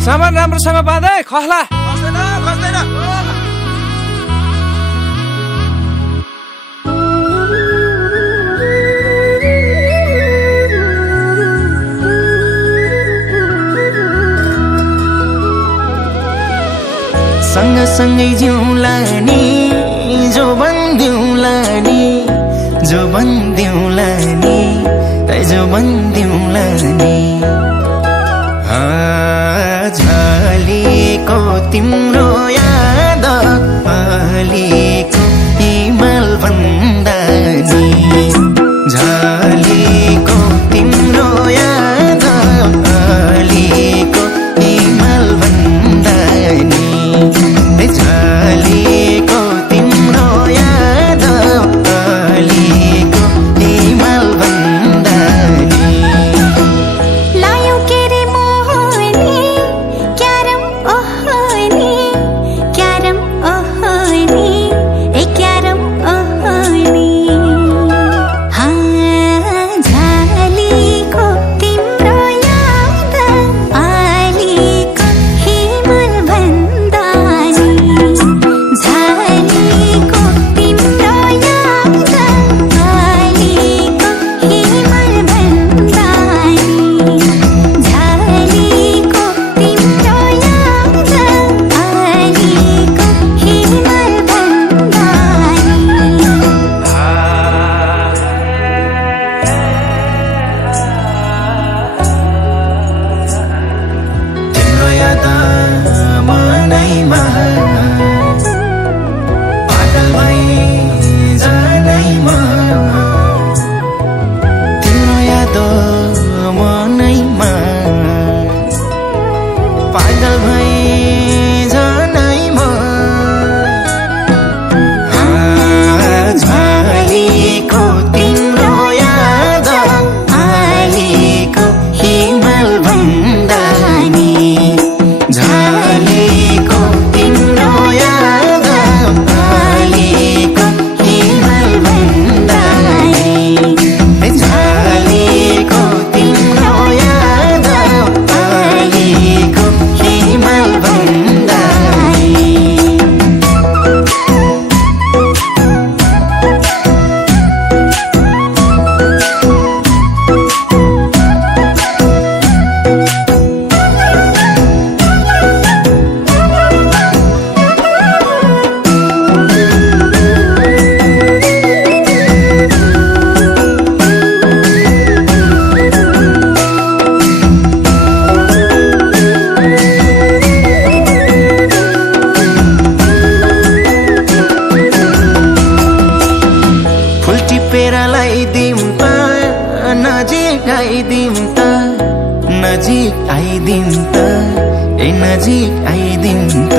सामान राम्रोसँग बाँधे खस्ला खस्दैन सँगसँगै जिउँला नि जो बन्दिउँला नि जो बन्दिउँला नि जो बन्दिउँला नि झलेको तिम्रो याद अलिको हिमाल भन्दा नि झलेको तिम्रो याद अलिको हिमाल भन्दा नि झलेको तिम्रो याद अलिको हिमाल भन्दा नि लायौ के रे मोहनी क्यारम ओहनी क्यारम ओहनी ए क्यारम ओहनी झलेको तिम्रो याद अलिको हिमाल भन्दा नि झलेको तिम्रो याद अलिको हिमाल भन्दा नि झलेको तिम्रो याद अलिको हिमाल भन्दा तिम्रो याद मनैमा पागल भई जानैमा तिम्रो याद मनैमा पागल भई जानैमा झलेको तिम्रो याद अलिको हिमाल भन्दा नि झलेको तिम्रो याद अलिको हिमाल भन्दा नि झलेको तिम्रो याद अलिको हिमाल भन्दा नि फुल टिपेर लगाइदिउँ त नजिक आइदिउँ त नजिक आइदिउँ त ए नजिक आइदिउँ त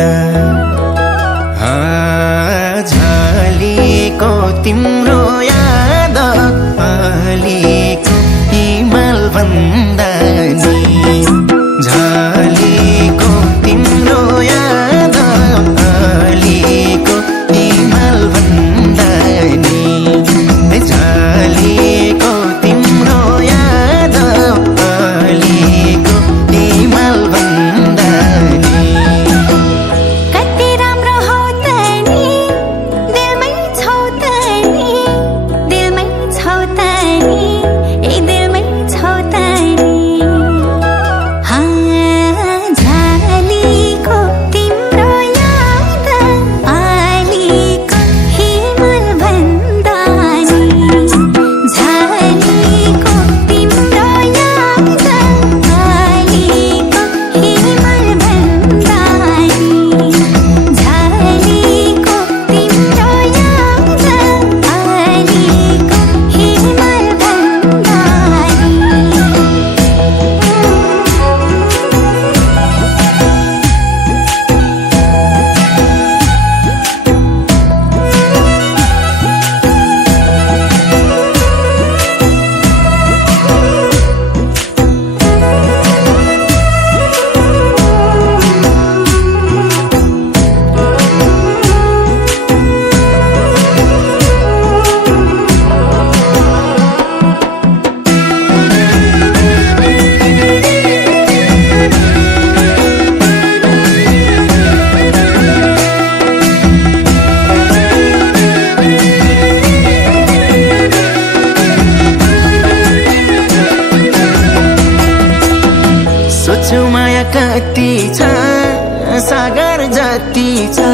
झलेको तिम्रो याद अलिको हिमाल भन्दा नि झलेको तिम्रो याद अलिको हिमाल भन्दा नि झलेको तिम्रो याद अलिको हिमाल भन्दा नि कति राम्रो हौ त नि दिलमै छौ त नि जति छ सागर जति छ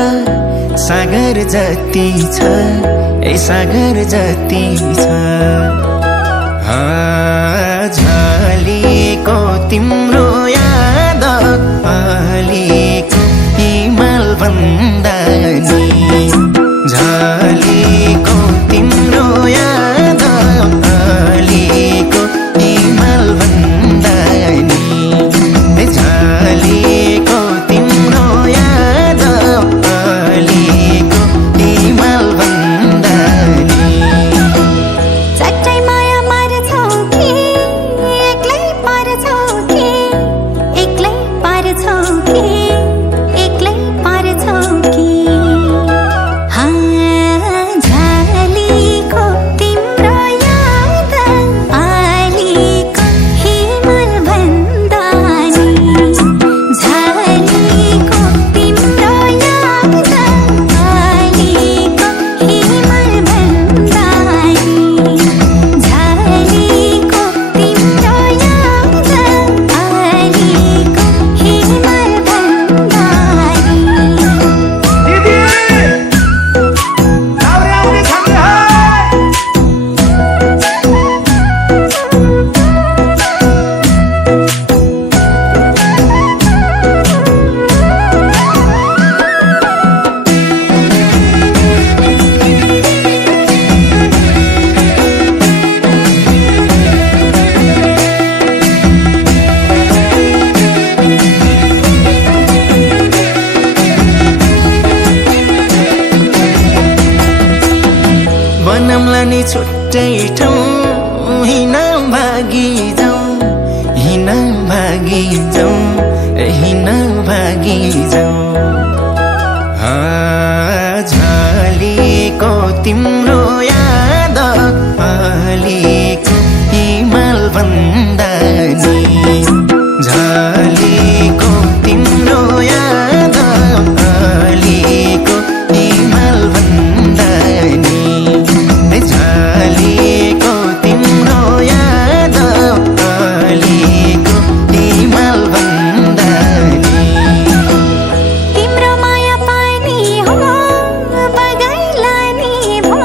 सागर जति छ ए सागर जति छ झलेको तिम्रो याद अलिको हिमाल भन्दा नि झलेको तिम्रो याद अलिको हिमाल भन्दा नि झलेको तिम्रो याद अलिको हिमाल भन्दा नि चट्टै माया मार्छौ कि एक्लै पार्छौ कि एक्लै पार्छौ कि एक्लै पार्छौ कि झलेको तिम्रो याद अलिको हिमाल भन्दा नि झलेको तिम्रो याद अलिको हिमाल भन्दा नि झलेको तिम्रो याद अलिको हिमाल भन्दा नि दिदी आउरे आउरे छाम्ने है बनौला नि छुट्टै ठाउँ हिँड भागी जाउँ हिँड भागी जाउँ हिँड भागी जाउँ झलेको तिम्रो याद अलिको हिमाल भन्दा नि झलेको तिम्रो याद अलिको हिमाल भन्दा नि झलेको तिम्रो याद अलिको हिमाल भन्दा नि तिम्रो माया पानी हो बगाइला नि भो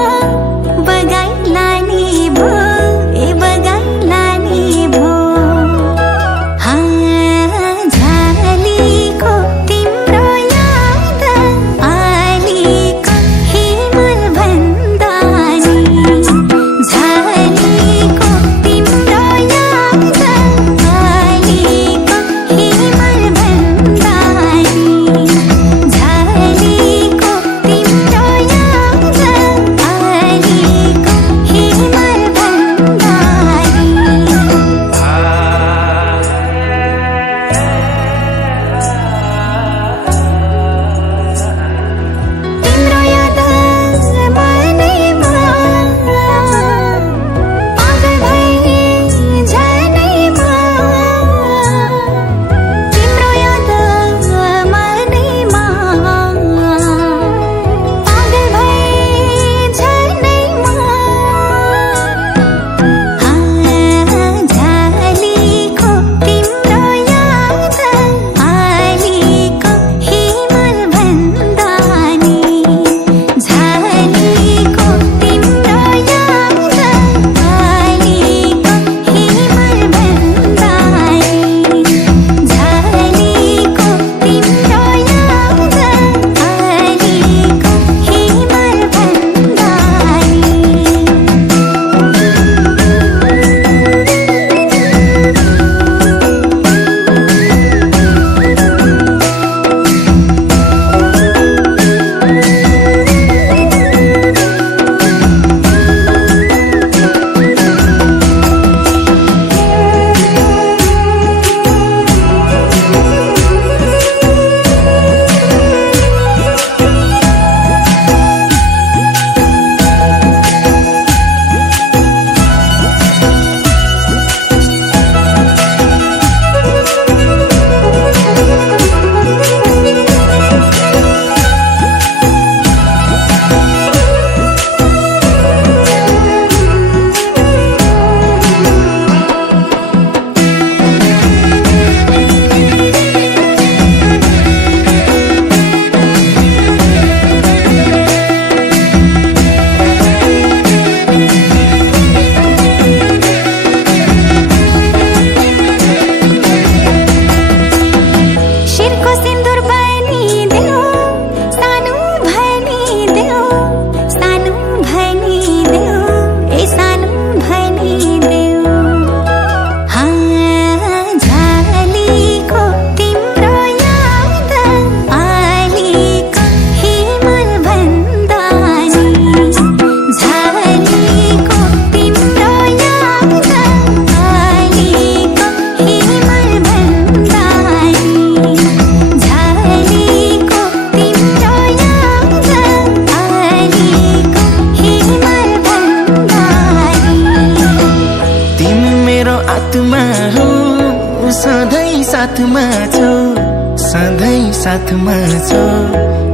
साथमा छौ सधैँ साथमा छौ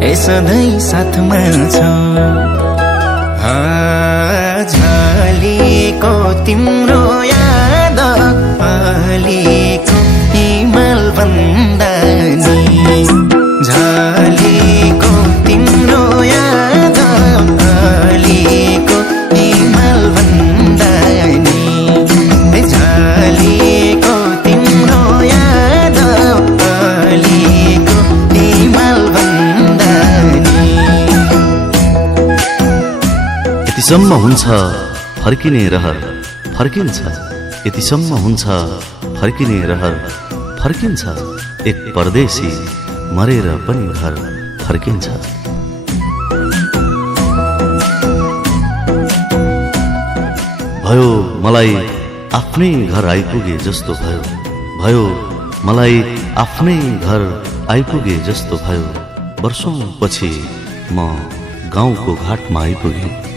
ए सधैँ साथमा छौ झलेको तिम्रो याद अलिको हिमाल भन्दा नि झलेको तिम्रो याद अलिको हिमाल भन्दा नि झलेको तिम्रो याद अलिको हिमाल भन्दा नि यतिसम्म हुन्छ फर्किने रहर फर्किन्छ यतिसम्म हुन्छ फर्किने रहर फर्किन्छ एक परदेशी मरेर पनि घर फर्किन्छ भयो मलाई आफ्नै घर आइपुगे जस्तो भयो मलाई आफ्नै घर आइपुगे जस्तो भयो वर्षौं पछि म गाउँको घाटमा आइपुगे